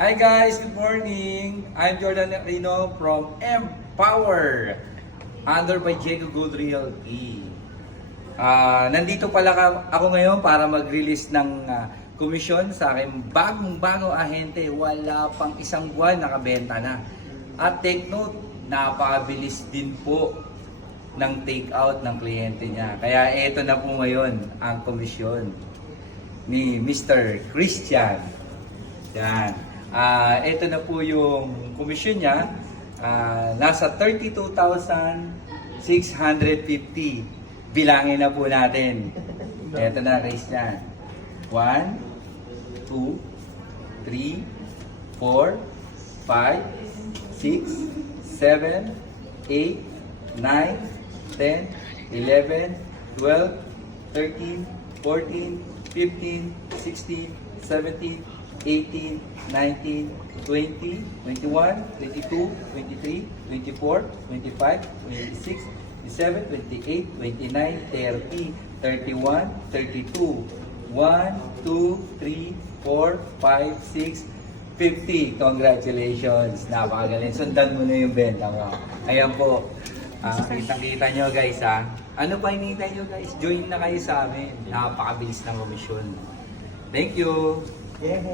Hi guys, good morning. I'm Jordan Rino from Empower under by Diego Gold Realty. Nandito pala ako ngayon para mag-release ng komisyon sa aking bagong ahente. Wala pang isang buwan nakabenta na. At take note, napakabilis din po ng take out ng kliyente niya. Kaya eto na po ngayon ang komisyon ni Mr. Christian. Yan. Ito na po yung komisyon niya. Nasa 32,650. Bilangin na po natin. Ito na, Christian. 1, 2, 3, 4, 5, 6, 7, 8, 9, 10, 11, 12, 13, 14, 15, 16, 17, 18, 19, 20, 21, 22, 23, 24, 25, 26, 27, 28, 29, 30, 31, 32, 1, 2, 3, 4, 5, 6, 50. Congratulations! Napakagaling. Sundan mo na yung benta mo. Ayan po. Kitang-kita nyo guys ha. Ano pa hinihintay nyo guys? Join na kayo sa amin. Napakabilis ng komisyon. Thank you! Yeah.